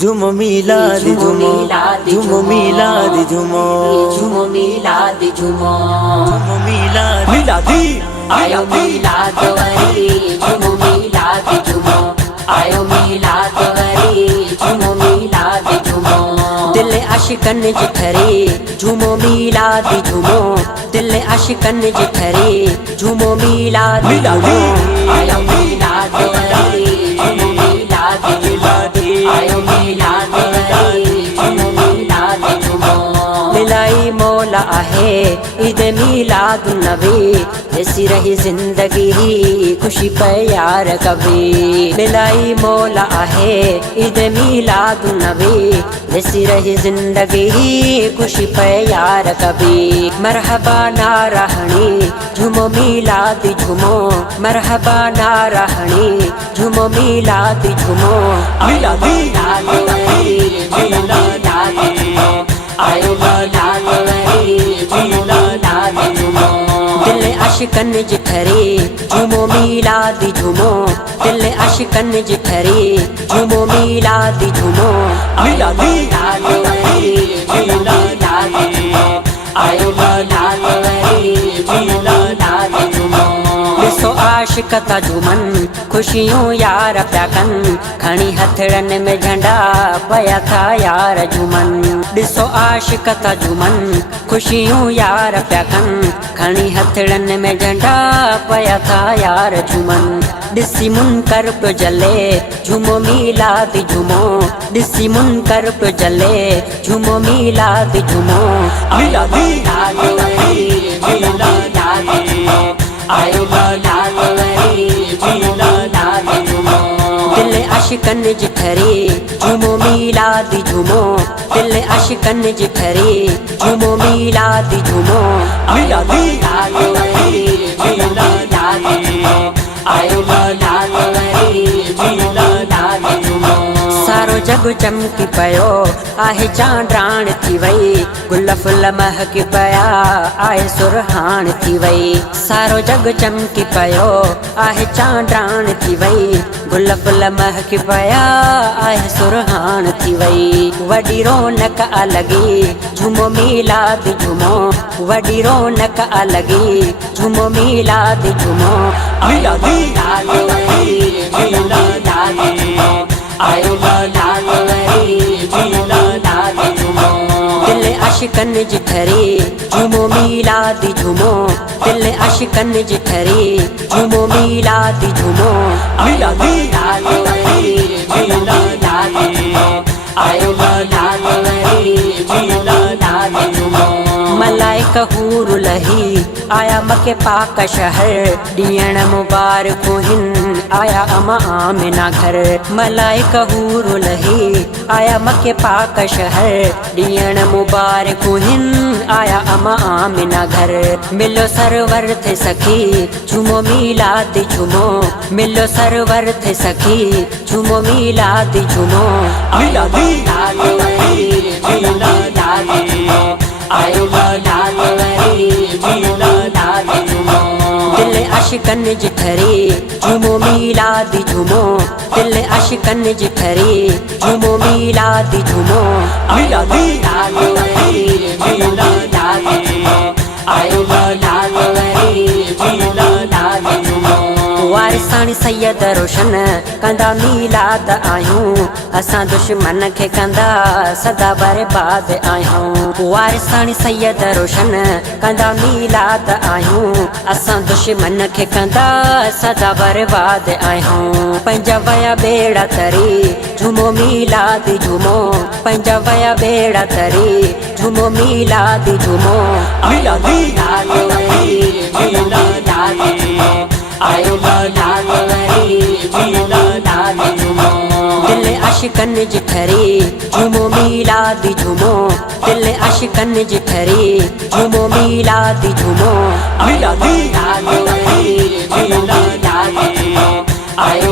झुमो मिलाद झुमो झुमो मिलाद झुमो झुमो मिलाद झुमो झुमो मिलाद मिलादी आयो मिलाद वरी झुमो मिलाद झुमो आयो मिलाद वरी झुमो मिलाद झुमो दिल आशिकन जी ठरे झुमो मिलाद झुमो दिल आशिकन जी ठरे झुमो मिलाद झुमो आयो मिलाद वरी झुमो मिलाद झुमो आयो मिलाद वरी झुमो मिलाद झुमो मिलाई मौला आहे ईद मिलाद नबी ऐसी रही जिंदगी खुशी प्यार कभी मिलाई मौला आहे ईद मिलाद नबी ऐसी रही जिंदगी खुशी प्यार कभी मरहबा ना रहनी झुमो मिलाद झुमो मरहबा ना रहनी झुमो मिलाद झुमो मिलादी आयो मिलाद वरी झुमो मिलाद झुमो दिल आशिकन जी ठरे झुमो मिलाद झुमो दिल आशिकन जी ठरे झुमो मिलाद झुमो मिलादी आयो मिलाद वरी झुमो मिलाद झुमो ॾिसो आशिक था झूमन खुशियूं यार पिया कनि खणी हथड़न में झंडा पया था यार झूमन ॾिसो आशिक था झूमन खुशियूं यार पिया कनि खणी हथड़न में झंडा पया था यार झूमन ॾिसी मुनकर पियो जले झुमो मिलाद झुमो ॾिसी मुनकर पियो जले झुमो मिलाद झुमो मिलादी आयो मिलाद वरी झुमो मिलाद झुमो दिल आशिकन जी ठरे झुमो मिलाद झुमो दिल आशिकन जी ठरे झुमो मिलाद झुमो मिलादी आयो मिलाद वरी झुमो मिलाद झुमो सारो जग चमकी पयो आहे चांडाण थी वई गुल फुल महकी पया आहे सुरहान थी वई सारो जग चमकी पयो आहे चांडाण थी वई गुल फुल महकी पया आहे सुरहान थी वई वॾी रौनक अलॻी झुमो मिलाद झुमो वॾी रौनक अलॻी झुमो मिलाद झुमो मिलादी आयो मिलाद वरी झुमो मिलाद झुमो दिल आशिकन जी ठरे झुमो मिलाद झुमो दिल आशिकन जी ठरे झुमो मिलाद झुमो मिलादी आयो मिलाद वरी झुमो मिलाद झुमो मलाइक हूर लही आया मके पाक शहर ॾियण मुबारकूं हिन आया अमा आमिना घर मलाइक हूर लही आया मके पाक शहर ॾियण मुबारकूं हिन आया अमा आमिना घर मिलो सरवर थे सखी झुमो मिलाद झुमो मिलो सरवर थे सखी झुमो मिलाद झुमो मिलादी आयो मिलाद वरी झुमो मिलाद झुमो दिल आशिकन जी ठरे झुमो मिलाद झुमो दिल आशिकन जी ठरे झुमो मिलाद झुमो मिलादी आयो मिलाद वरी झुमो मिलाद झुमो वारिसाणी सैयद रोशन कंदा मिलाद आहियूं असां दुश्मन खे कंदा सदा बर्बाद आहियूं वारिसाणी सैयद रोशन कंदा मिलाद आहियूं असां दुश्मन खे कंदा सदा बर्बाद आहियूं पंहिंजा वया बेड़ा तरी झुमो मिलाद झुमो पंहिंजा वया बेड़ा तरी झुमो मिलाद झुमो मिलादी आयो मिलाद वरी झुमो मिलाद झुमो दिल आशिकन जी ठरे झुमो मिलाद झुमो दिल आशिकन जी ठरे झुमो मिलाद झुमो मिलादी आयो